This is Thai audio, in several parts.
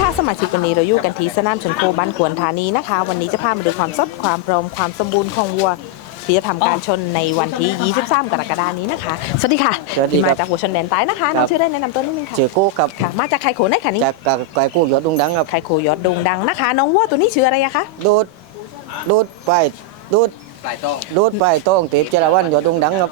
ค่ะสมาชิกวันนี้เราอยู่กันที่สนามชนโคบ้านกวนธานีนะคะ วันนี้จะพามาดูความสดความพร้อมความสมบูรณ์ของวัวที่จะทำการชนในวันที่ 23 กรกฎานี้นะคะ สวัสดีค่ะสวัสดีครับมาจากหัวชนแดนใต้นะคะน้องชื่อได้แนะนำตัวนิดนึงค่ะชื่อกู้กับค่ะ มาจากไข่โขนไหนคะนี่จากกับไก่กู้ยอดดุงดังครับไข่โคยอดโด่งดังนะคะ น้องวัวตัวนี้ชื่ออะไรอะคะดูดดูดไปดูดดูดไปต้องเตบจราวันยอดดุงดังครับ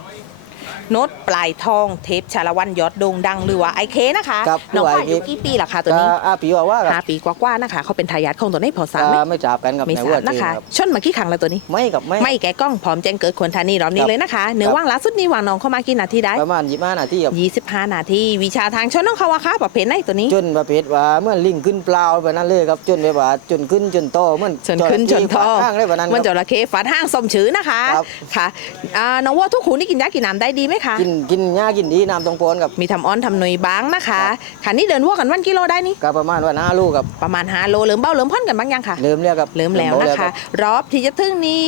โน้ตปลายทองเทปชาละวันยอดโด่งดังหรือว่าไอเคนะคะครับน้องหรือว่าอายุ IK กี่ปีล่ะคะตัวก็นี้อาปีว่าว่าคห้ารับปีกว่าๆนะคะเขาเป็นทายาทของตัวนี้พอสามไหมก็ไม่จับกันกับไม่ในทวัวราบจรินะงคะครับชนมากี่ครั้งแล้วตัวนี้ ไม่กับไม่ ไม่แกะกล้องพร้อมแจ้งเกิดคนทานีรอบนี้ครับ เลยนะคะเนื้อครับว่างล่าสุดนี้วางน้องเข้ามากี่นาทีได้ ประมาณยี่ห้านาทีครับ25 นาทีวิชาทางชนน้องเขาอะคะประเภทไหนตัวนี้ จนประเภทว่าเมื่อลิงขึ้นเปล่าแบบนั้นเลยครับจนแบบว่าจนขึ้นจนโตเหมือนชนขึ้นชนทอจระเข้ข้างเลยแบบนั้นมันคจรับระเข้ฝาดห้างสมชื้อนะคะครับ ค่ะอ่าน้องว่าทุกขูนี่กินยากินน้ำได้ดีไหมคะกินกินหญ้ากินดีน้ำตรงโปนกับ มีทำอ้อนทำหนุยบ้างนะคะ ค่ะนี่เดินวัวกันวันกิโลได้นี่ ก็ประมาณว่าหน้าลูกกับประมาณ5โลเริ่มเบ้าเริ่มพ่นกันบ้างยังค่ะ เริ่มแล้วครับเริ่มแล้วเบานะคะรับรอบที่จะถึงนี้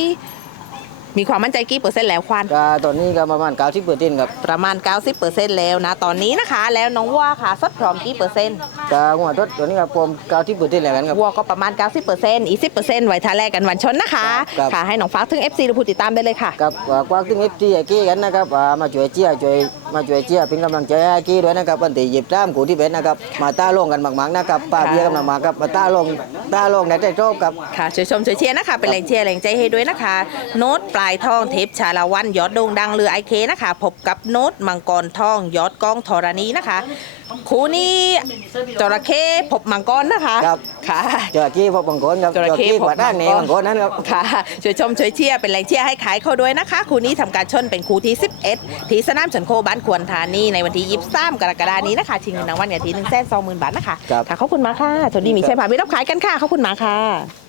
มีความมั่นใจกี่เปอร์เซ็นต์แล้วควานก็ตอนนี้ก็ประมาณเก้าสิบเปอร์เซ็นต์ครับประมาณ 90%แล้วนะ ตอนนี้นะคะ แล้วน้องว่าค่ะสัดพร้อมกี่เปอร์เซ็นต์ก็หัวทดตัวนี้ครับผมเก้าสิบเปอร์เซ็นต์แล้วกันครับ วัวก็ประมาณ 90%อีก10%ไว้ท่าแรกกันวันชนนะคะ ครับ ค่ะให้น้องฟ้าถึง FC หรือผู้ติดตามได้เลยค่ะ กับว่ากว้างถึงเอฟซีไอ้กี้กันนะครับว่ามาช่วยเชียร์ช่วยมาช่วยเชียร์เป็นกำลังใจให้กี้ด้วยนะครับวันที่หยิบตามขู่ที่เป็นนะครับมาต้าลงกันมากๆนะครับป้าเบียร์กำลังมาครับมาต้าลงต้าลงในใจโชคครับ ค่ะช่วยชมช่วยเชียร์นะคะ เป็นแรงเชียร์แรงใจให้ด้วยนะคะ โน้ตปลายทองเทปชาละวันยอดโด่งดังเรือไอเคนะคะ พบกับโน้ตมังกรทองยอดกองธรณีนะคะ คู่นี้จระเข้พบมังกรนะคะครับ ค่ะเจอกี้พบบางคนครับจระเข้กว่าด้านแนวบางคนนั้นครับค่ะช่วยชมช่วยเชียร์เป็นแรงเชียร์ให้ขายเขาด้วยนะคะคู่นี้ทำการชนเป็นคู่ที่ 11 ที่สนามชนโคบ้านควรธานีในวันที่ 23 กรกฎานี้นะคะชิงเงินรางวัลอย่างที่1นึ่งแสนสองหมื่นบาทนะคะครับค่ะขอบคุณมากค่ะสวัสดีมีชัยพาไปรับขายกันค่ะขอบคุณมากค่ะ